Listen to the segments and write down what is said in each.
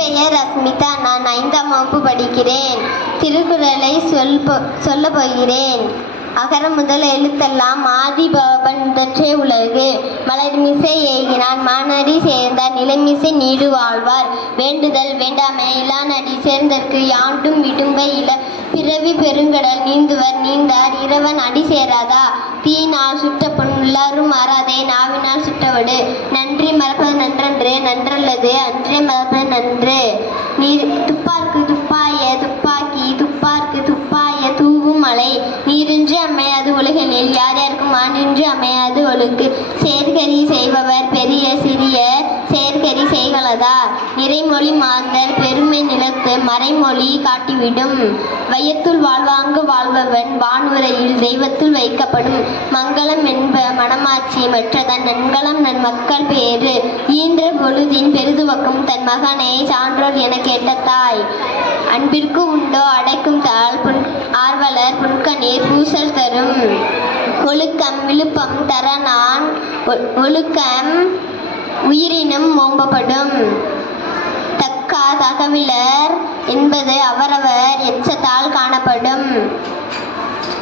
பெயர் அஸ்மிதா நான் ஐந்தாம் வகுப்பு படிக்கிறேன். திருக்குறளை சொல் சொல்ல போகிறேன் அகர முதல் எழுத்தெல்லாம் ஆதி பவன்றே முதற்றே உலகு மலர்மிசை ஏகினான் மானடி சேர்ந்தார் நிலைமிசை நீடு வாழ்வார். வேண்டுதல் வேண்டாமை இளானடி சேர்ந்தற்கு யாண்டும் விடும்பை இல பிறவி பெருங்கடல் நீந்துவர் நீந்தார் இரவன் அடி சேராதா? தீயினால் சுட்ட உள்ளாரும் மாறாதே நாவினால் சுட்டவடு. நன்றி மறப்பது நன்றன்று நன்றல்லது. அன்றே மறப்பது நன்று. நீ துப்பார்க்கு துப்பாய துப்பாக்கி துப்பார்க்கு துப்பாய தூவும் மலை. நீரின்றி அமையாது உலகனில். யார் யாருக்கும் ஆண்டின்றி அமையாது ஒழுங்கு. சேர்கரி செய்பவர் நிறைமொழி மாந்தர் பெருமை நிலத்து மறைமொழி காட்டிவிடும். வையத்துள் வாழ்வாங்கு வாழ்பவன் வானுரையில் தெய்வத்துள் வைக்கப்படும். மங்களம் என்ப மனமாட்சி மற்றதன் நன்கலம் நன் மக்கள் பேறு. ஈன்ற பொழுதின் பெருதுவக்கும் தன் மகனை சான்றோர் என கேட்ட தாய். அன்பிற்கு உண்டோ அடைக்கும் தாள் புன் ஆர்வலர் புன்கணீர் பூசல் தரும். ஒழுக்கம் விழுப்பம் தர நான் ஒழுக்கம் உயிரினும் ஓம்பப்படும். தக்கா தகவிலர் என்பது அவரவர் எச்சத்தால் காணப்படும்.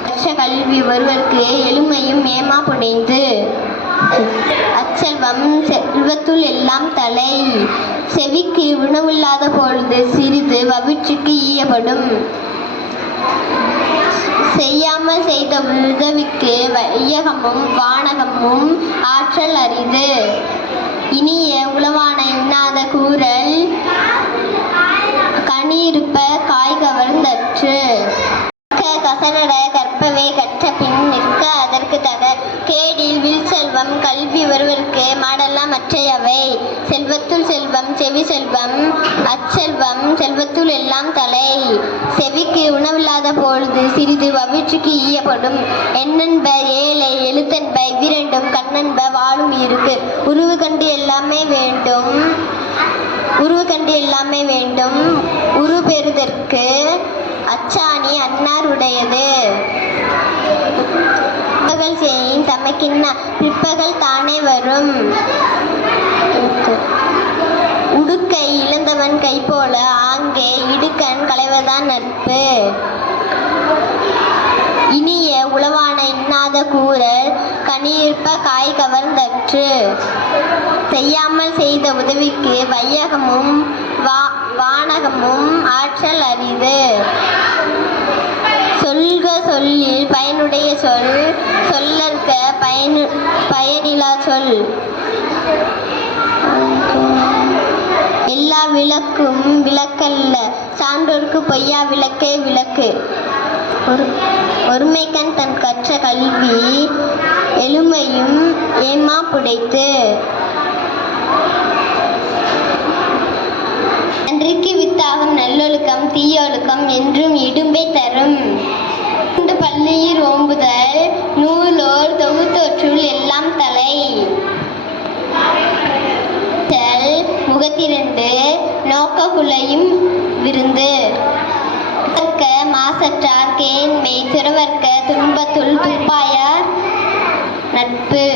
கற்ற கல்வி ஒருவருக்கு எளிமையும் ஏமா புனைந்து. அச்செல்வம் செல்வத்துள் எல்லாம் தலை. செவிக்கு உணவில்லாத பொழுது சிறிது வவிற்றுக்கு ஈயப்படும். செய்யாமல் செய்த உதவிக்கு வையகமும் வானகமும் ஆற்றல் அரிது. இனிய உளவான எண்ணாத கூறல் கனியிருப்ப காய் கவர்ந்தற்று கற்க கற்பவே கற்ற பின் நிற்க அதற்கு தக கேடில் வில் செல்வம் கல்வி ஒருவருக்கு மாடெல்லாம் மற்றையவை செல்வத்துள் செல்வம் செவி செல்வம் அச்செல்வம் செல்வத்துள் எல்லாம் தலை. செவிக்கு உணவில்லாத பொழுது சிறிது வவிற்றுக்கு ஈயப்படும். எண்ணென்ப ஏழை எழுத்தென்ப இவ்விரண்டும் கண்ணென்ப வாழும் இருக்கு. உருவு கண்டு எல்லாமே வேண்டும். உருவு கண்டு எல்லாமே வேண்டும். உரு பெறுதற்கு உடையது. பிற்பகல் பிற்பகல் தானே வரும். உடுக்கை இழந்தவன் கை போல ஆங்கே இடுக்கண் களைவதான் நட்பு. இனிய உளவான இன்னாத கூறல் கனியிருப்ப காய் கவர்ந்தற்று. செய்யாமல் செய்த உதவிக்கு வையகமும் வா வானகமும் ஆற்றல் அரிது. சொல்லில் பயனுடைய சொல் சொல்லற்க பயனு பயனிலா சொல். எல்லா விளக்கும் விளக்கல்ல சான்றோர்க்கு பொய்யா விளக்கே விளக்கு. ஒரு ஒருமைக்கண் தன் கற்ற கல்வி எளிமையும் ஏமா புடைத்து. நன்றிக்கு வித்தாகும் நல்லொழுக்கம் தீயொழுக்கம் என்றும் இடும்பை தரும். முதல் நூலோர் தொகுத்தோற்றுள் எல்லாம் தலை. முகத்திரண்டு நோக்க குலையும் விருந்து. மாசற்றார் கேண்மை துறவர்க்க துன்பத்துள் துப்பாயார் நட்பு.